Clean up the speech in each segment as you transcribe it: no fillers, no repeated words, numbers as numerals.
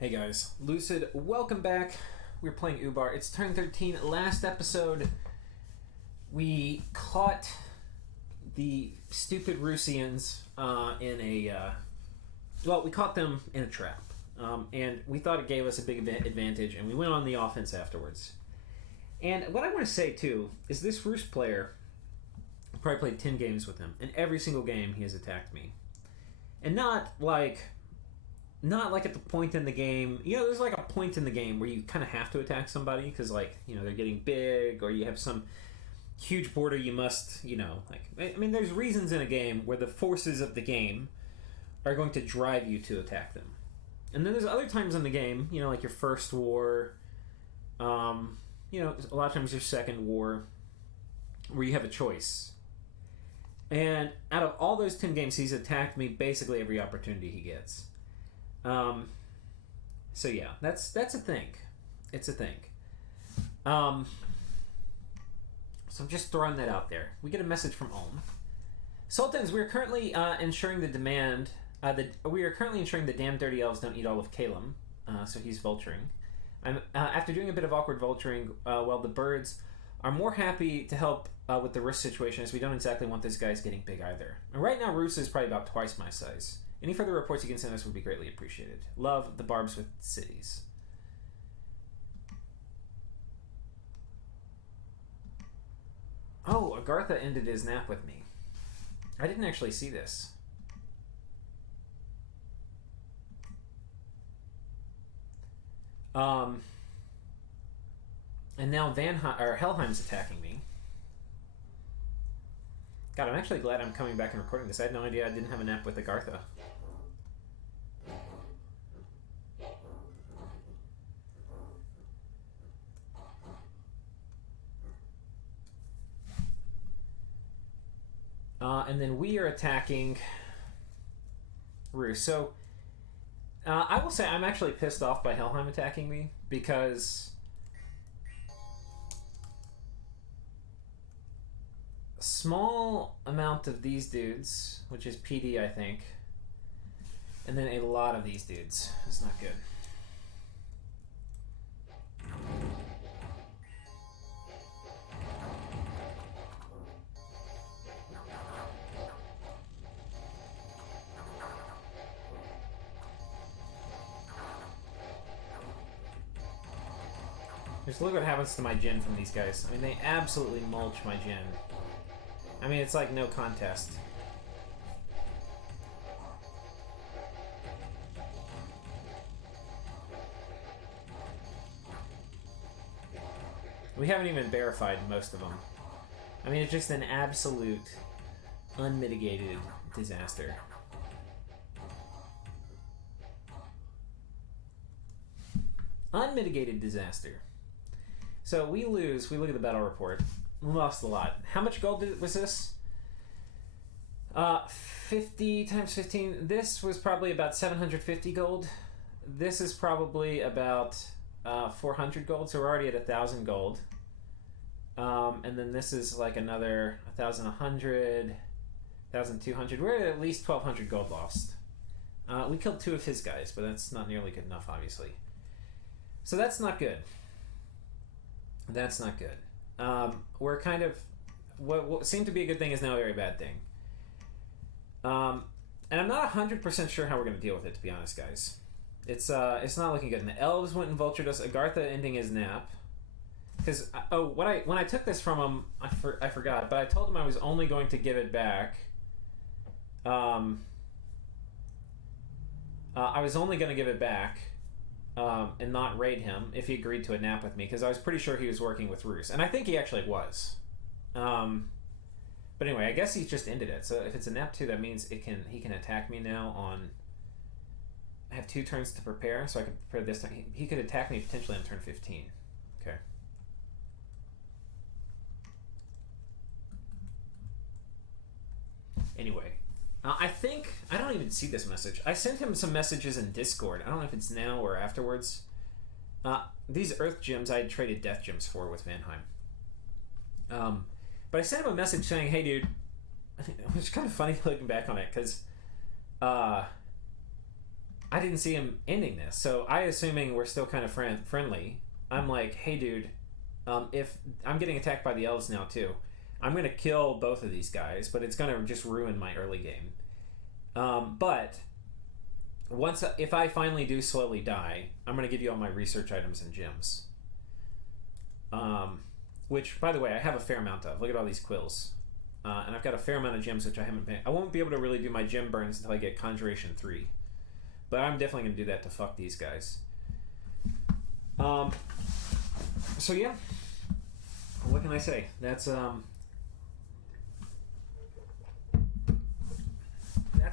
Hey guys, Lucid, welcome back. We're playing Ubar. It's turn 13. Last episode, we caught the stupid Rusians in a... we caught them in a trap. And we thought it gave us a big advantage, and we went on the offense afterwards. And what I want to say, too, is this Rus player, I probably played 10 games with him, and every single game he has attacked me. And not like at the point in the game. There's like a point in the game where you kind of have to attack somebody because, they're getting big, or you have some huge border you must, there's reasons in a game where the forces of the game are going to drive you to attack them. And then there's other times in the game, like your first war, a lot of times your second war, where you have a choice. And out of all those 10 games, he's attacked me basically every opportunity he gets. So yeah, that's a thing. It's a thing. So I'm just throwing that out there. We get a message from Ulm. Sultans, we are currently ensuring the demand. We are currently ensuring the damn dirty elves don't eat all of Calum. So he's vulturing. After doing a bit of awkward vulturing, the birds are more happy to help with the Rus situation, as we don't exactly want those guys getting big either. And right now, Rus is probably about twice my size. Any further reports you can send us would be greatly appreciated. Love, the Barbs with cities. Oh, Agartha ended his nap with me. I didn't actually see this. And now Helheim's attacking me. God, I'm actually glad I'm coming back and recording this. I had no idea I didn't have a nap with Agartha. And then we are attacking Rus. So, I will say I'm actually pissed off by Helheim attacking me, because a small amount of these dudes, which is PD, I think, and then a lot of these dudes is not good. Just look what happens to my Jin from these guys. They absolutely mulch my Jin. It's like no contest. We haven't even verified most of them. It's just an absolute, unmitigated disaster. Unmitigated disaster. So we lose. We look at the battle report. We lost a lot. How much gold was this? 50 times 15. This was probably about 750 gold. This is probably about 400 gold. So we're already at 1,000 gold. And then this is like another 1,100, 1,200. We're at least 1,200 gold lost. We killed 2 of his guys, but that's not nearly good enough, obviously. So that's not good. That's not good. We're kind of... What seemed to be a good thing is now a very bad thing. And I'm not 100% sure how we're going to deal with it, to be honest, guys. It's not looking good. And the elves went and vultured us. Agartha ending his nap. Because, when I took this from him, I forgot, but I told him I was only going to give it back. I was only going to give it back and not raid him if he agreed to a nap with me, because I was pretty sure he was working with Rus. And I think he actually was. But anyway, I guess he's just ended it. So if it's a nap 2, that means he can attack me now on... I have 2 turns to prepare, so I could prepare this time. He could attack me potentially on turn 15. Okay. Anyway, I think... I don't even see this message. I sent him some messages in Discord. I don't know if it's now or afterwards. These Earth gems I had traded Death gems for with Vanheim. But I sent him a message saying, hey, dude... It was kind of funny looking back on it, because... I didn't see him ending this. So I, assuming we're still kind of friendly, I'm like, hey, dude, if I'm getting attacked by the elves now too, I'm going to kill both of these guys, but it's going to just ruin my early game. But if I finally do slowly die, I'm going to give you all my research items and gems. Which, by the way, I have a fair amount of. Look at all these quills. And I've got a fair amount of gems, which I haven't been... I won't be able to really do my gem burns until I get Conjuration 3. But I'm definitely going to do that to fuck these guys. So yeah. What can I say? That's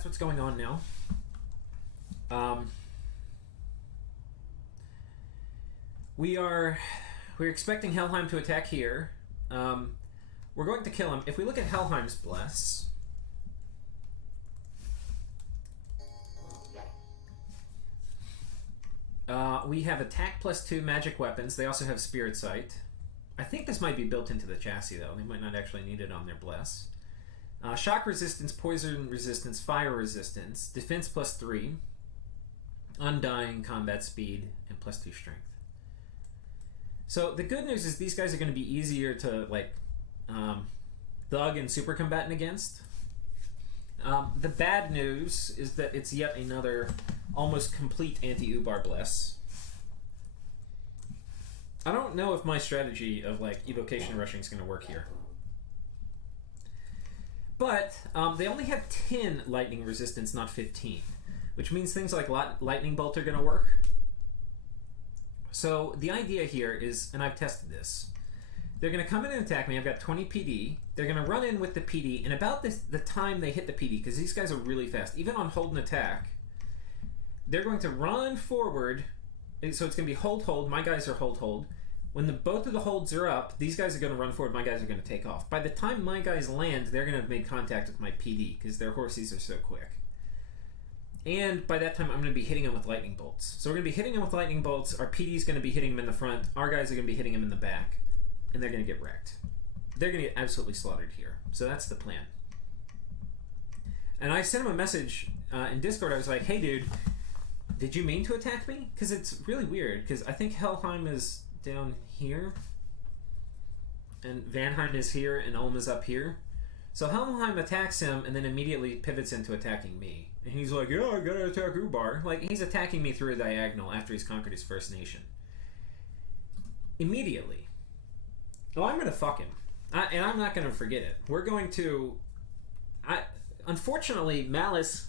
what's going on now. We're expecting Helheim to attack here. We're going to kill him. If we look at Helheim's Bless, we have attack +2 magic weapons. They also have Spirit Sight. I think this might be built into the chassis, though. They might not actually need it on their Bless. Shock resistance, poison resistance, fire resistance, defense +3, undying, combat speed, and +2 strength. So the good news is these guys are going to be easier to thug and super combatant against. The bad news is that it's yet another almost complete anti-Ubar Bless. I don't know if my strategy of evocation rushing is going to work here. But they only have 10 lightning resistance, not 15, which means things like lightning bolt are going to work. So the idea here is, and I've tested this, they're going to come in and attack me. I've got 20 PD. They're going to run in with the PD, and about the time they hit the PD, because these guys are really fast, even on hold and attack, they're going to run forward. So it's going to be hold. My guys are hold. When both of the holds are up, these guys are going to run forward. My guys are going to take off. By the time my guys land, they're going to have made contact with my PD because their horses are so quick. And by that time, I'm going to be hitting them with lightning bolts. So we're going to be hitting them with lightning bolts. Our PD is going to be hitting them in the front. Our guys are going to be hitting them in the back. And they're going to get wrecked. They're going to get absolutely slaughtered here. So that's the plan. And I sent him a message in Discord. I was like, hey, dude, did you mean to attack me? Because it's really weird. Because I think Helheim is down here. And Vanheim is here. And Ulm is up here. So Helheim attacks him and then immediately pivots into attacking me. And he's like, yeah, I gotta attack Ubar. He's attacking me through a diagonal after he's conquered his first nation. Immediately. Well, I'm gonna fuck him. And I'm not gonna forget it. We're going to... Unfortunately, malice...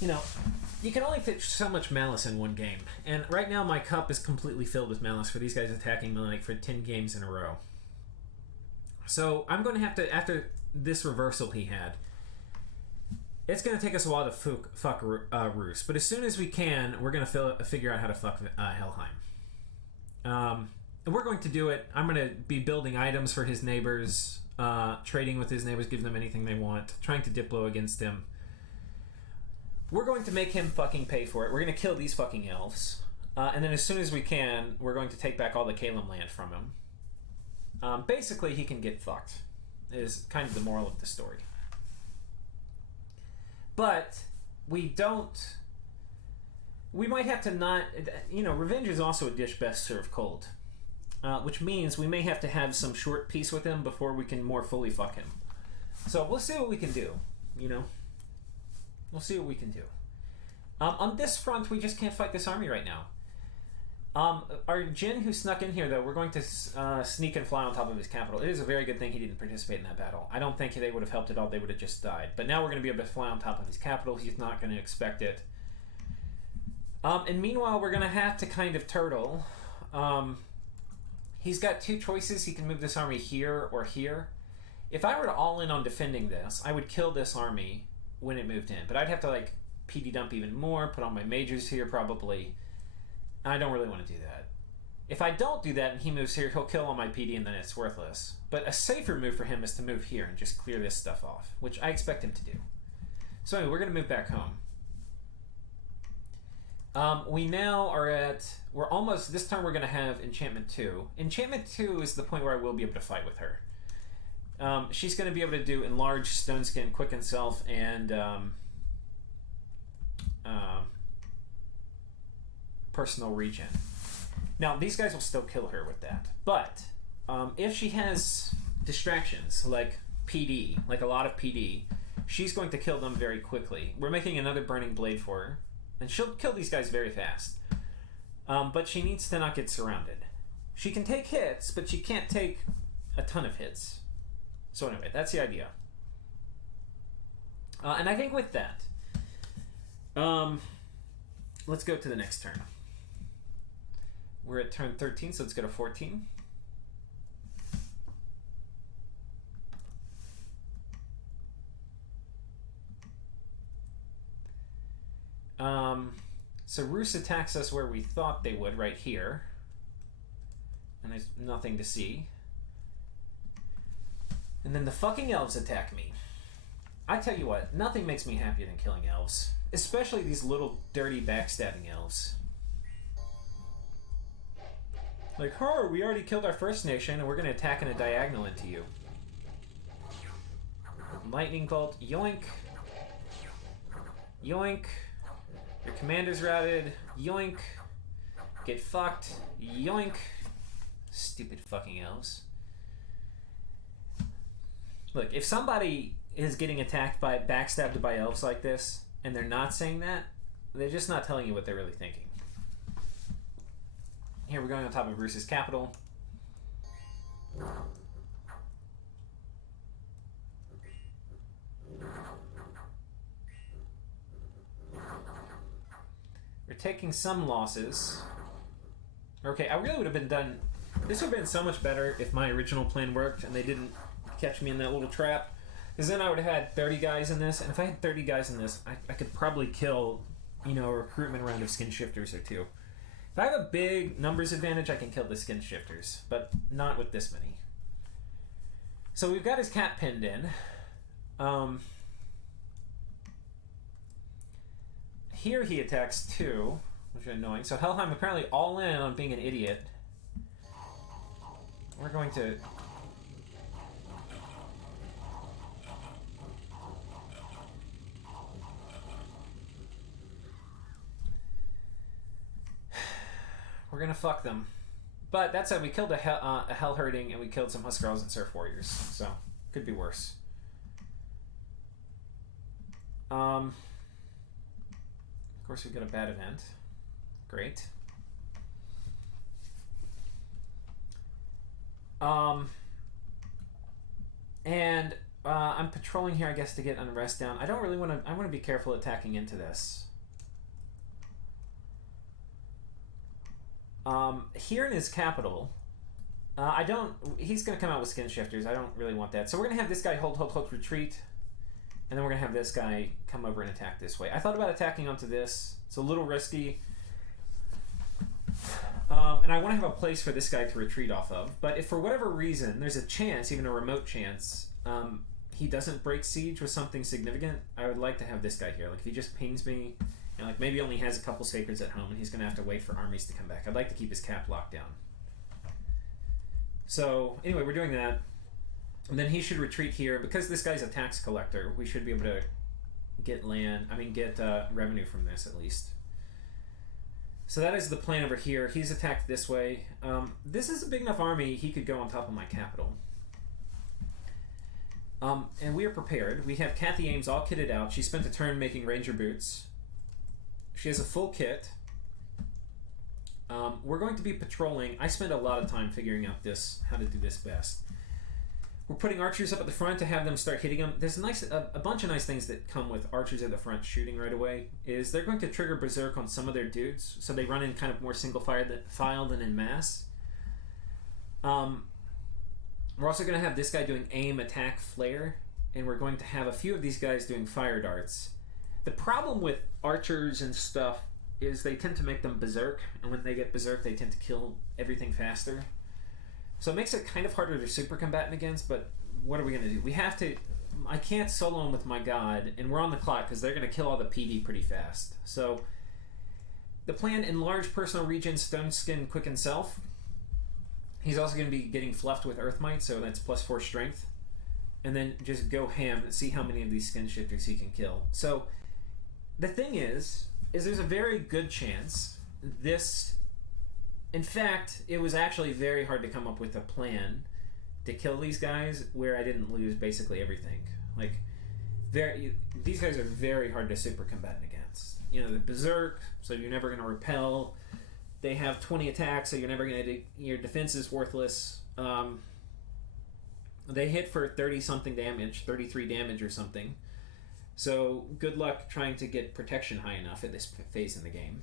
you can only fit so much malice in one game. And right now my cup is completely filled with malice for these guys attacking me for 10 games in a row. So I'm going to have to, after this reversal he had, it's going to take us a while to fuck Roos. But as soon as we can, we're going to figure out how to fuck Helheim. And we're going to do it. I'm going to be building items for his neighbors, trading with his neighbors, giving them anything they want, trying to diplo against him. We're going to make him fucking pay for it. We're going to kill these fucking elves. And then as soon as we can, we're going to take back all the Kalem land from him. Basically, he can get fucked, is kind of the moral of the story. But we might have to not... revenge is also a dish best served cold. Which means we may have to have some short peace with him before we can more fully fuck him. So we'll see what we can do, We'll see what we can do. On this front, we just can't fight this army right now. Our Jin who snuck in here, though, we're going to sneak and fly on top of his capital. It is a very good thing he didn't participate in that battle. I don't think they would have helped at all. They would have just died. But now we're going to be able to fly on top of his capital. He's not going to expect it. And meanwhile, we're going to have to kind of turtle. He's got two choices. He can move this army here or here. If I were to all in on defending this, I would kill this army when it moved in. But I'd have to, PD dump even more, put all my majors here probably. I don't really want to do that. If I don't do that and he moves here, he'll kill all my PD and then it's worthless. But a safer move for him is to move here and just clear this stuff off, which I expect him to do. So anyway, we're going to move back home. We now are at... We're almost... This time we're going to have Enchantment 2. Enchantment 2 is the point where I will be able to fight with her. She's going to be able to do Enlarge, Stone Skin, Quicken Self, and... personal regen. Now, these guys will still kill her with that. But if she has distractions, like PD, like a lot of PD, she's going to kill them very quickly. We're making another Burning Blade for her, and she'll kill these guys very fast. But she needs to not get surrounded. She can take hits, but she can't take a ton of hits. So anyway, that's the idea. And I think with that, let's go to the next turn. We're at turn 13, so let's go to 14. So Roos attacks us where we thought they would, right here. And there's nothing to see. And then the fucking elves attack me. I tell you what, nothing makes me happier than killing elves. Especially these little dirty backstabbing elves. Like, we already killed our first nation and we're going to attack in a diagonal into you. Lightning bolt, yoink. Yoink. Your commander's routed, yoink. Get fucked, yoink. Stupid fucking elves. Look, if somebody is getting attacked by, backstabbed by elves like this, and they're not saying that, they're just not telling you what they're really thinking. Here we're going on top of Bruce's capital. We're taking some losses. Okay, I really would have been done... This would have been so much better if my original plan worked and they didn't catch me in that little trap. Because then I would have had 30 guys in this, and if I had 30 guys in this, I could probably kill, you know, a recruitment round of skin shifters or two. If I have a big numbers advantage, I can kill the skin shifters, but not with this many. So we've got his cat pinned in. Here he attacks 2, which is annoying. So Helheim apparently all in on being an idiot. We're going to... We're gonna fuck them. But that said, we killed a Hell Herding and we killed some Huskarls and Surf Warriors. So, could be worse. Of course, we've got a bad event. Great. And I'm patrolling here, I guess, to get unrest down. I don't really want to... I want to be careful attacking into this. Here in his capital, I don't... He's going to come out with skin shifters. I don't really want that. So we're going to have this guy hold, retreat. And then we're going to have this guy come over and attack this way. I thought about attacking onto this. It's a little risky. And I want to have a place for this guy to retreat off of. But if for whatever reason, there's a chance, even a remote chance, he doesn't break siege with something significant, I would like to have this guy here. Like, if he just pings me, and like maybe only has a couple sacreds at home, and he's going to have to wait for armies to come back. I'd like to keep his cap locked down. So, anyway, we're doing that. And then he should retreat here. Because this guy's a tax collector, we should be able to get get revenue from this at least. So that is the plan over here. He's attacked this way. This is a big enough army, he could go on top of my capital. And we are prepared. We have Kathy Ames all kitted out. She spent a turn making ranger boots. She has a full kit. We're going to be patrolling. I spent a lot of time figuring out how to do this best. We're putting archers up at the front to have them start hitting them. There's a bunch of nice things that come with archers at the front shooting right away. Is they're going to trigger berserk on some of their dudes, so they run in kind of more single file than in mass. We're also going to have this guy doing aim, attack, flare, and we're going to have a few of these guys doing fire darts. The problem with archers and stuff is they tend to make them berserk, and when they get berserk, they tend to kill everything faster. So it makes it kind of harder to super combatant against, but what are we going to do? We have to... I can't solo him with my god, and we're on the clock because they're going to kill all the PD pretty fast. So the plan: enlarge personal regen, stone skin, quicken self. He's also going to be getting fluffed with earthmite, so that's +4 strength. And then just go ham and see how many of these skin shifters he can kill. So the thing is there's a very good chance this... In fact, it was actually very hard to come up with a plan to kill these guys where I didn't lose basically everything. Like, these guys are very hard to super combat against. You know, the berserk, so you're never going to repel. They have 20 attacks, so you're never going to... Your defense is worthless. They hit for 30-something damage, 33 damage or something. So, good luck trying to get protection high enough at this phase in the game.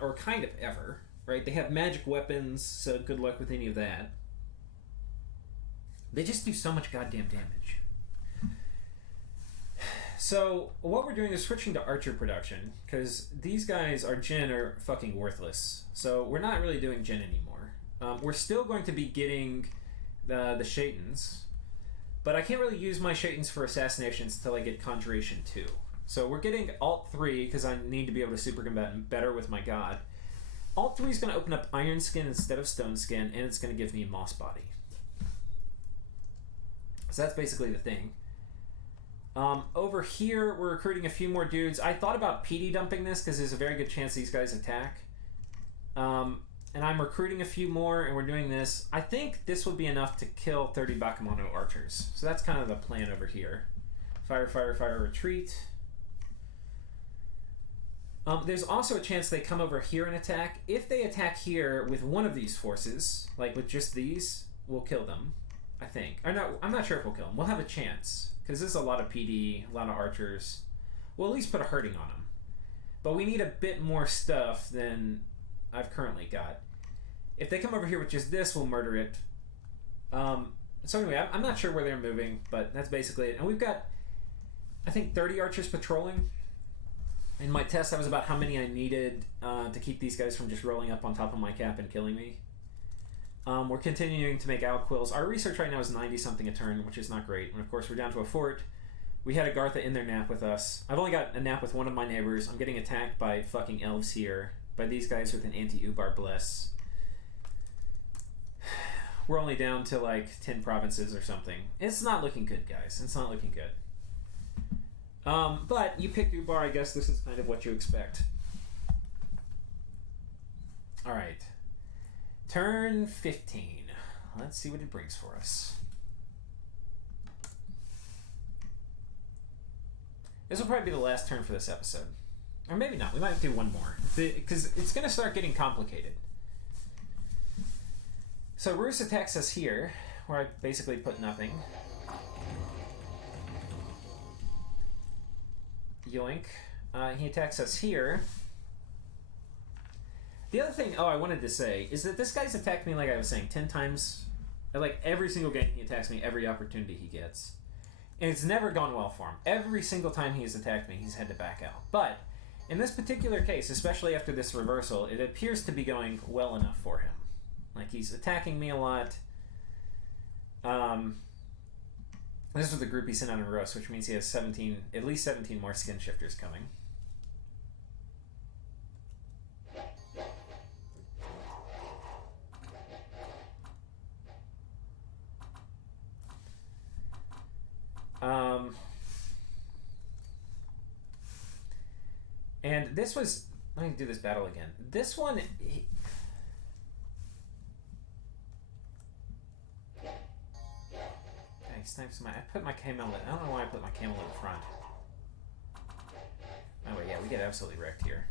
Or kind of ever, right? They have magic weapons, so good luck with any of that. They just do so much goddamn damage. So, what we're doing is switching to archer production, because these guys, our Jin, are fucking worthless. So, we're not really doing Jin anymore. We're still going to be getting the Shaitans, but I can't really use my Shaitans for assassinations until I get Conjuration 2. So, we're getting Alt 3, because I need to be able to super combat better with my god. Alt 3 is going to open up Iron Skin instead of Stone Skin, and it's going to give me Moss Body. So that's basically the thing. Over here, we're recruiting a few more dudes. I thought about PD dumping this because there's a very good chance these guys attack. And I'm recruiting a few more, and we're doing this. I think this would be enough to kill 30 Bakemono archers. So that's kind of the plan over here. Fire, fire, fire, retreat. There's also a chance they come over here and attack. If they attack here with one of these forces, like with just these, we'll kill them, I think. Or no, I'm not sure if we'll kill them. We'll have a chance, because there's a lot of PD, a lot of archers. We'll at least put a hurting on them. But we need a bit more stuff than I've currently got. If they come over here with just this, we'll murder it. So anyway, I'm not sure where they're moving, but that's basically it. And we've got, I think, 30 archers patrolling. In my test, that was about how many I needed to keep these guys from just rolling up on top of my cap and killing me. We're continuing to make Alquills. Our research right now is 90-something a turn, which is not great. And of course, we're down to a fort. We had Agartha in their nap with us. I've only got a nap with one of my neighbors. I'm getting attacked by fucking elves here. By these guys with an anti-Ubar bless. We're only down to like 10 provinces or something. It's not looking good, guys. It's not looking good. But you picked Ubar, I guess this is kind of what you expect. Alright. Turn 15. Let's see what it brings for us. This will probably be the last turn for this episode. Or maybe not. We might do one more. Because it's going to start getting complicated. So Roos attacks us here, where I basically put nothing. Yoink. He attacks us here. The other thing, I wanted to say, is that this guy's attacked me, like I was saying, 10 times. Like, every single game he attacks me, every opportunity he gets. And it's never gone well for him. Every single time he has attacked me, he's had to back out. But, in this particular case, especially after this reversal, it appears to be going well enough for him. Like, he's attacking me a lot. This was the group he sent out in Roast, which means he has at least 17 more skin shifters coming. And this was... Let me do this battle again. This one... He snipes my... I put my camel in... I don't know why I put my camel in front. Oh, wait, yeah, we get absolutely wrecked here.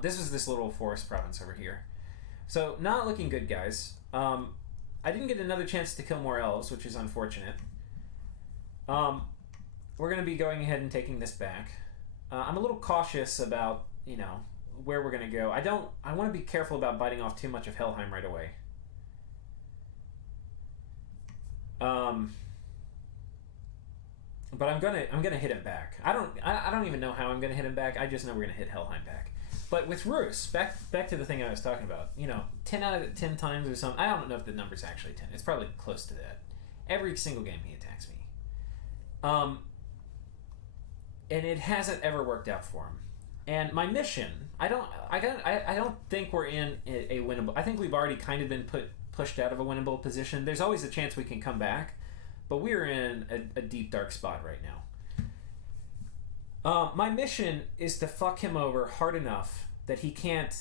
This was this little forest province over here. So, not looking good, guys. I didn't get another chance to kill more elves, which is unfortunate. We're going to be going ahead and taking this back. I'm a little cautious about, where we're going to go. I want to be careful about biting off too much of Helheim right away. But I'm gonna hit him back. I don't even know how I'm gonna hit him back. I just know we're gonna hit Helheim back. But with Roos, back to the thing I was talking about. 10 out of 10 times or something. I don't know if the number's actually 10. It's probably close to that. Every single game he attacks me. And it hasn't ever worked out for him. And my mission, I don't think we're in a winnable. I think we've already kind of been pushed out of a winnable position. There's always a chance we can come back, but we're in a deep dark spot right now. My mission is to fuck him over hard enough that he can't.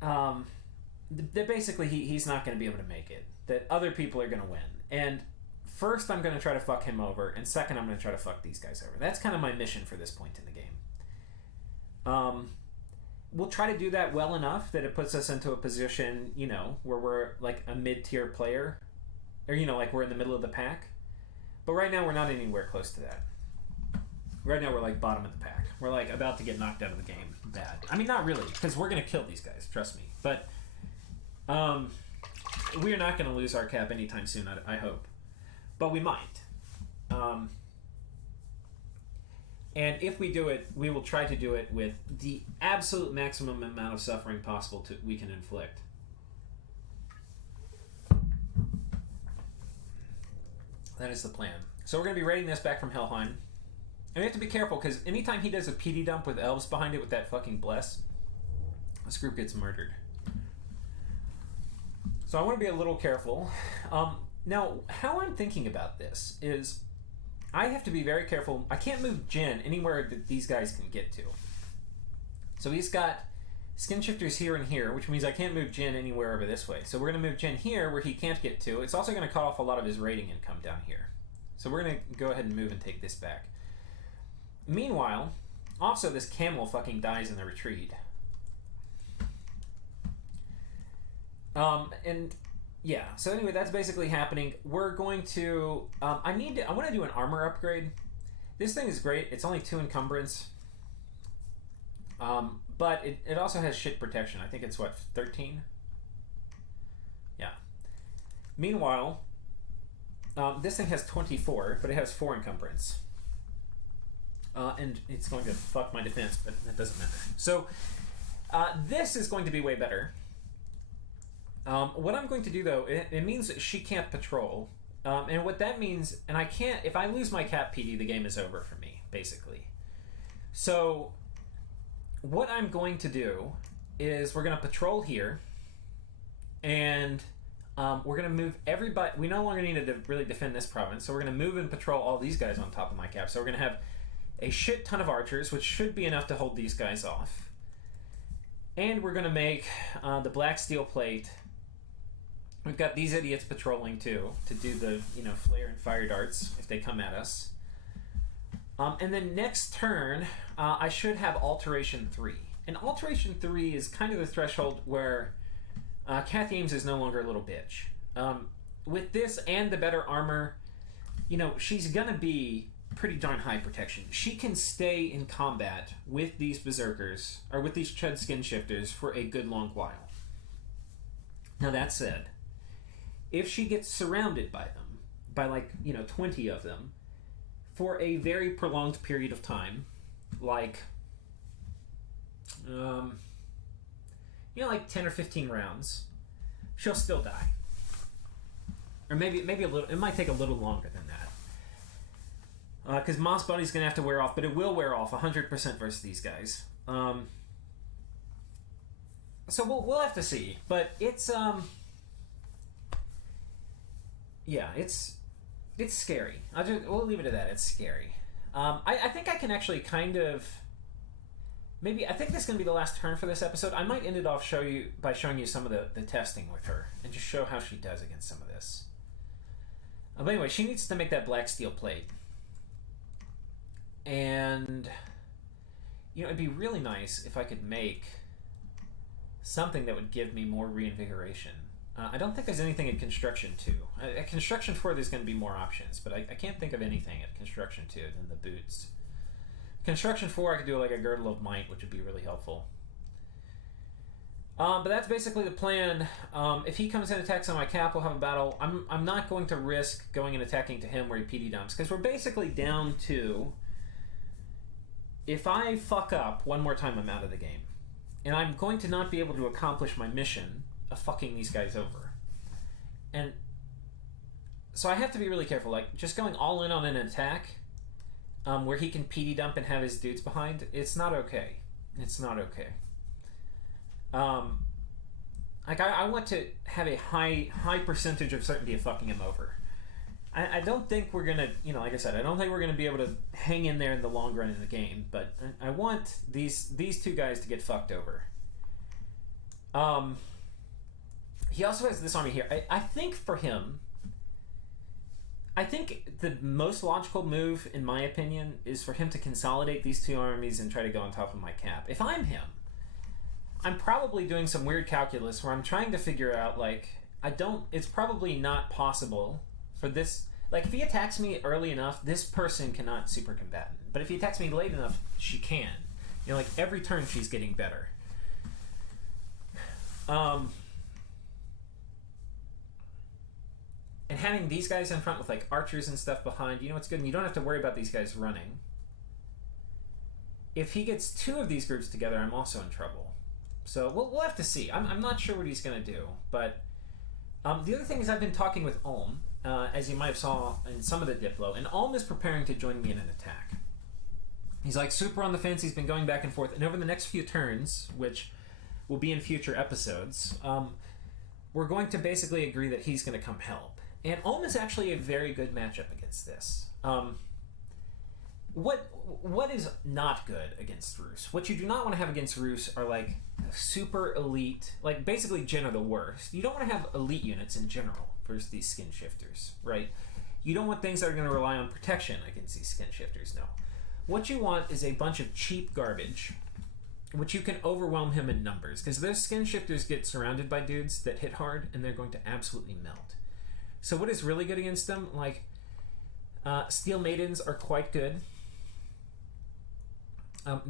That basically he's not going to be able to make it. That other people are going to win. And first, I'm going to try to fuck him over, and second, I'm going to try to fuck these guys over. That's kind of my mission for this point in the game. We'll try to do that well enough that it puts us into a position, where we're like a mid-tier player, or like we're in the middle of the pack. But right now, we're not anywhere close to that. Right now, we're like bottom of the pack. We're like about to get knocked out of the game. Bad. I mean, not really, because we're going to kill these guys. Trust me. But we are not going to lose our cap anytime soon, I hope. But we might. And if we do it, we will try to do it with the absolute maximum amount of suffering possible we can inflict. That is the plan. So we're going to be raiding this back from Helheim. And we have to be careful, because anytime he does a PD dump with elves behind it with that fucking bless, this group gets murdered. So I want to be a little careful. Now, how I'm thinking about this is I have to be very careful. I can't move Jin anywhere that these guys can get to. So he's got skin shifters here and here, which means I can't move Jin anywhere over this way. So we're going to move Jin here where he can't get to. It's also going to cut off a lot of his raiding income down here. So we're going to go ahead and move and take this back. Meanwhile, also this camel fucking dies in the retreat. And yeah, so anyway, that's basically happening. We're going to, I want to do an armor upgrade. This thing is great. It's only 2 encumbrance. But it also has shit protection. I think it's 13? Yeah. Meanwhile, this thing has 24, but it has 4 encumbrance. And it's going to fuck my defense, but that doesn't matter. So, this is going to be way better. What I'm going to do, though, it means that she can't patrol. And what that means, and I can't, if I lose my cap PD, the game is over for me, basically. So, what I'm going to do is we're going to patrol here, and we're going to move everybody. We no longer need to really defend this province, so we're going to move and patrol all these guys on top of my cap. So we're going to have a shit ton of archers, which should be enough to hold these guys off. And we're going to make the black steel plate. We've got these idiots patrolling too, to do the, flare and fire darts if they come at us. And then next turn, I should have Alteration 3. And Alteration 3 is kind of the threshold where Kathy Ames is no longer a little bitch. With this and the better armor, she's gonna be pretty darn high protection. She can stay in combat with these berserkers, or with these Chud skin shifters, for a good long while. Now that said, if she gets surrounded by them, by 20 of them, for a very prolonged period of time, like 10 or 15 rounds, she'll still die. Or maybe a little, it might take a little longer than that. Because Moss Body's going to have to wear off, but it will wear off 100% versus these guys. So we'll have to see. But it's, yeah, it's scary. We'll leave it at that. It's scary. I think I can actually kind of, I think this is going to be the last turn for this episode. I might end it off by showing you some of the testing with her, and just show how she does against some of this. But anyway, she needs to make that black steel plate. And, it'd be really nice if I could make something that would give me more reinvigoration. I don't think there's anything in Construction 2. At Construction 4, there's going to be more options, but I can't think of anything at Construction 2 than the boots. Construction 4, I could do a Girdle of Might, which would be really helpful. But that's basically the plan. If he comes in and attacks on my cap, we'll have a battle. I'm not going to risk going and attacking to him where he PD dumps, because we're basically down to... If I fuck up one more time, I'm out of the game. And I'm going to not be able to accomplish my mission of fucking these guys over. And so I have to be really careful. Just going all in on an attack where he can PD dump and have his dudes behind, it's not okay. It's not okay. I want to have a high percentage of certainty of fucking him over. I don't think we're gonna, like I said, I don't think we're gonna be able to hang in there in the long run in the game. But I want these two guys to get fucked over. He also has this army here. I think for him, I think the most logical move, in my opinion, is for him to consolidate these two armies and try to go on top of my cap. If I'm him, I'm probably doing some weird calculus where I'm trying to figure out, it's probably not possible for this. Like, if he attacks me early enough, this person cannot super combatant. But if he attacks me late enough, she can. Every turn she's getting better. And having these guys in front with archers and stuff behind, it's good. And you don't have to worry about these guys running. If he gets two of these groups together, I'm also in trouble. So we'll have to see. I'm not sure what he's going to do. But the other thing is I've been talking with Ulm, as you might have saw in some of the Diplo. And Ulm is preparing to join me in an attack. He's super on the fence. He's been going back and forth. And over the next few turns, which will be in future episodes, we're going to basically agree that he's going to come help. And Ulm is actually a very good matchup against this. What is not good against Rus? What you do not want to have against Rus are super elite, basically Jin are the worst. You don't want to have elite units in general versus these skin shifters, right? You don't want things that are going to rely on protection against these skin shifters, no. What you want is a bunch of cheap garbage, which you can overwhelm him in numbers, because those skin shifters get surrounded by dudes that hit hard, and they're going to absolutely melt. So what is really good against them? Steel Maidens are quite good.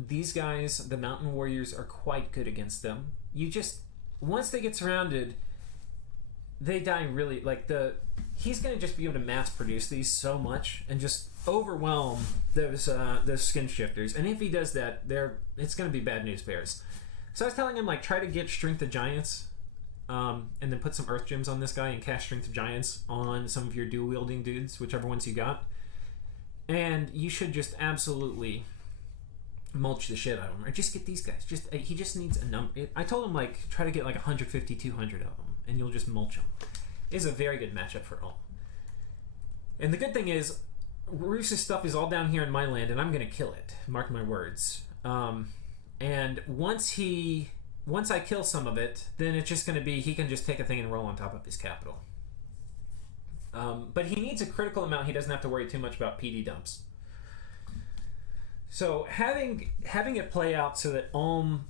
These guys, the Mountain Warriors, are quite good against them. Once they get surrounded, they die really, he's going to just be able to mass produce these so much and just overwhelm those skin shifters. And if he does that, it's going to be bad news bears. So I was telling him, try to get Strength of Giants, and then put some Earth Gems on this guy and cast Strength of Giants on some of your dual-wielding dudes, whichever ones you got. And you should just absolutely mulch the shit out of him. Or just get these guys. He just needs a number. I told him, try to get 150, 200 of them, and you'll just mulch them. It is a very good matchup for Ulm. And the good thing is, Rus's stuff is all down here in my land, and I'm going to kill it. Mark my words. And once I kill some of it, then it's just going to be, he can just take a thing and roll on top of his capital. But he needs a critical amount. He doesn't have to worry too much about PD dumps. So having it play out so that Ulm,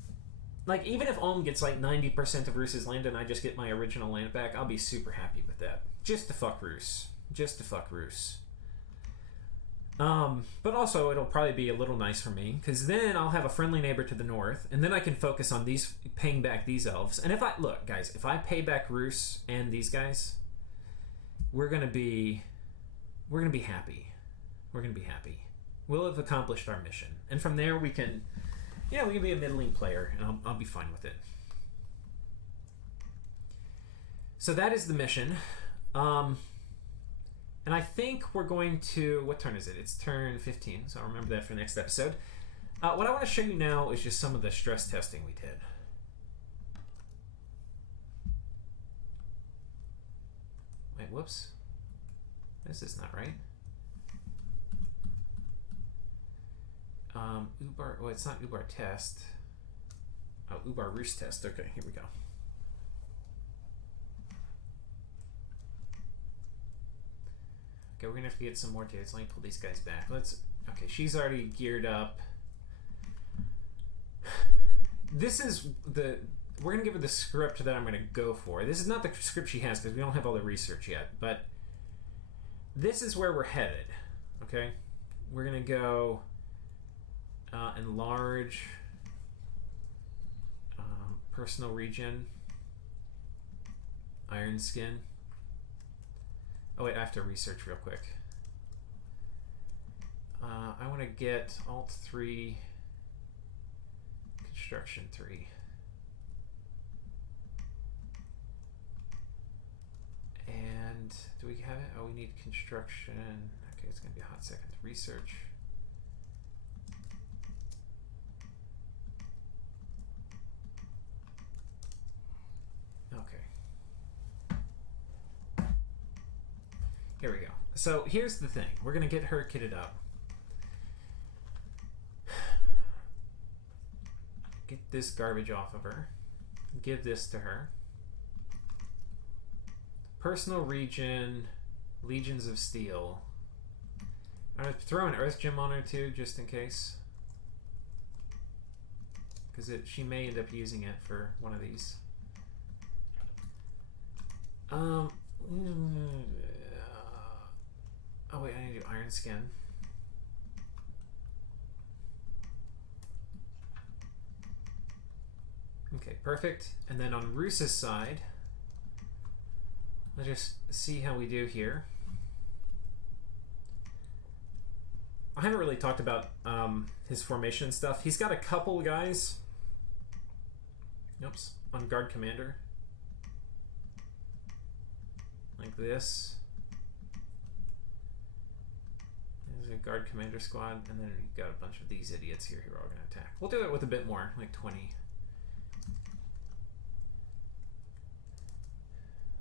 even if Ulm gets 90% of Rus's land and I just get my original land back, I'll be super happy with that. Just to fuck Rus. But also it'll probably be a little nice for me, because then I'll have a friendly neighbor to the north, and then I can focus on paying back these elves. And if I pay back Rus and these guys, we're gonna be happy. We'll have accomplished our mission, and from there we can be a middling player, and I'll be fine with it. So that is the mission. And I think we're going to... What turn is it? It's turn 15, so I'll remember that for next episode. What I want to show you now is just some of the stress testing we did. Wait, whoops. This is not right. Ubar... Oh, it's not Ubar test. Oh, Ubar Rus test. Okay, here we go. Okay, we're gonna have to get some more dudes. Let me pull these guys back. Okay, she's already geared up. This is we're gonna give her the script that I'm gonna go for. This is not the script she has because we don't have all the research yet, but this is where we're headed. Okay, we're gonna go enlarge personal region, iron skin. Oh wait, I have to research real quick. I want to get Alt 3, Construction 3. And do we have it? Oh, we need construction. Okay, it's going to be a hot second. Research. Okay. Here we go. So here's the thing. We're going to get her kitted up. Get this garbage off of her. Give this to her. Personal region, Legions of Steel. I'm going to throw an Earth Gem on her too, just in case. Because she may end up using it for one of these. Oh wait, I need to do Iron Skin. Okay, perfect. And then on Roos's side, let's just see how we do here. I haven't really talked about his formation and stuff. He's got a couple guys. Oops, on Guard Commander. Like this. There's a Guard Commander squad, and then you've got a bunch of these idiots here who are all going to attack. We'll do it with a bit more, like 20.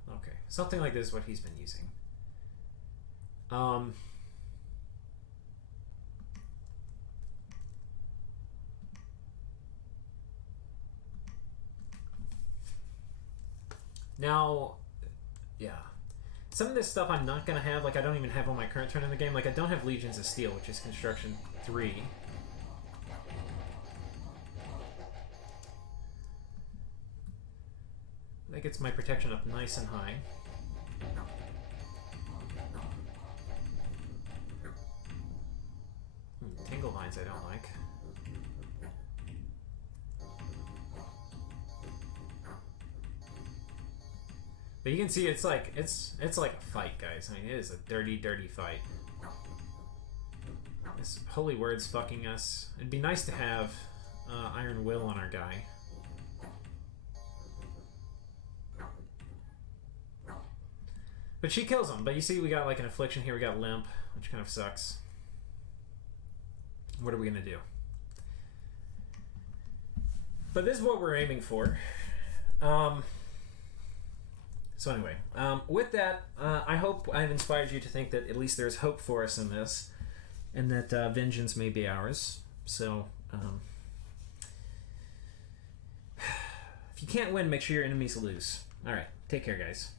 Okay, something like this is what he's been using. Now, yeah. Some of this stuff I'm not going to have, like I don't even have on my current turn in the game. Like I don't have Legions of Steel, which is Construction 3. That gets my protection up nice and high. Tingle Vines I don't like. But you can see it's like a fight, guys. I mean, it is a dirty, dirty fight. This Holy Word's fucking us. It'd be nice to have Iron Will on our guy. But she kills him. But you see we got like an Affliction here. We got Limp, which kind of sucks. What are we going to do? But this is what we're aiming for. So anyway, with that, I hope I've inspired you to think that at least there's hope for us in this, and that vengeance may be ours. So, if you can't win, make sure your enemies lose. All right, take care, guys.